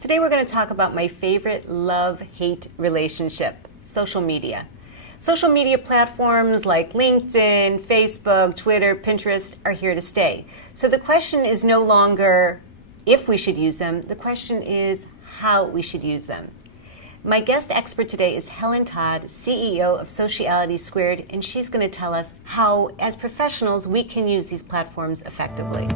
Today we're going to talk about my favorite love-hate relationship, social media. Social media platforms like LinkedIn, Facebook, Twitter, Pinterest are here to stay. So the question is no longer if we should use them, the question is how we should use them. My guest expert today is Helen Todd, CEO of Sociality Squared, and she's going to tell us how, as professionals, we can use these platforms effectively.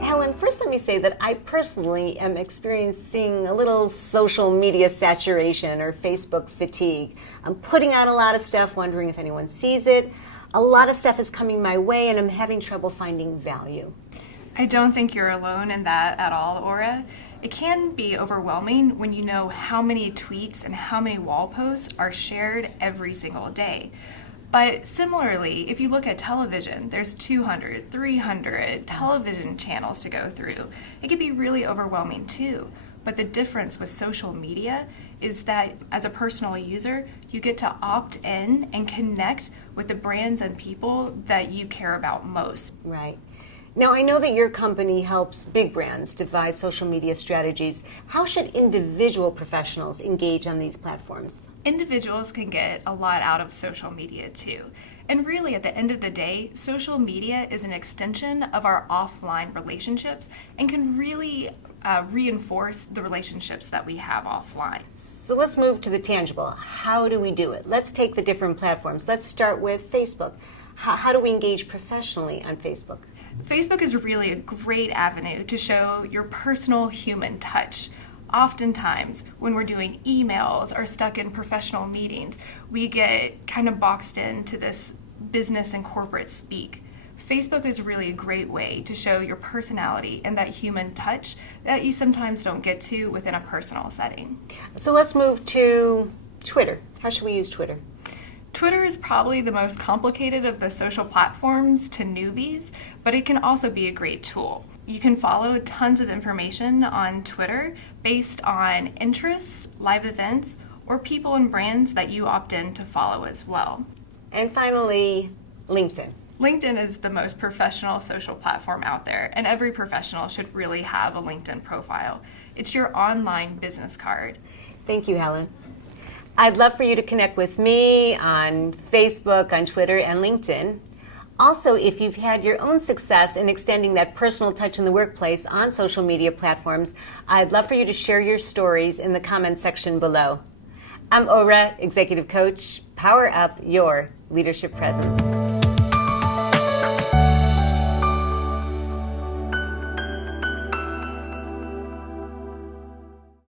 Helen, first let me say that I personally am experiencing a little social media saturation or Facebook fatigue. I'm putting out a lot of stuff, wondering if anyone sees it. A lot of stuff is coming my way, and I'm having trouble finding value. I don't think you're alone in that at all, Aura. It can be overwhelming when you know how many tweets and how many wall posts are shared every single day. But similarly, if you look at television, there's 200, 300 television channels to go through. It can be really overwhelming too. But the difference with social media is that as a personal user, you get to opt in and connect with the brands and people that you care about most. Right. Now, I know that your company helps big brands devise social media strategies. How should individual professionals engage on these platforms? Individuals can get a lot out of social media too. And really, at the end of the day, social media is an extension of our offline relationships and can really reinforce the relationships that we have offline. So let's move to the tangible. How do we do it? Let's take the different platforms. Let's start with Facebook. How do we engage professionally on Facebook? Facebook is really a great avenue to show your personal human touch. Oftentimes, when we're doing emails or stuck in professional meetings, we get kind of boxed into this business and corporate speak. Facebook is really a great way to show your personality and that human touch that you sometimes don't get to within a personal setting. So let's move to Twitter. How should we use Twitter? Twitter is probably the most complicated of the social platforms to newbies, but it can also be a great tool. You can follow tons of information on Twitter based on interests, live events, or people and brands that you opt in to follow as well. And finally, LinkedIn. LinkedIn is the most professional social platform out there, and every professional should really have a LinkedIn profile. It's your online business card. Thank you, Helen. I'd love for you to connect with me on Facebook, on Twitter, and LinkedIn. Also, if you've had your own success in extending that personal touch in the workplace on social media platforms, I'd love for you to share your stories in the comment section below. I'm Aura, Executive Coach. Power up your leadership presence.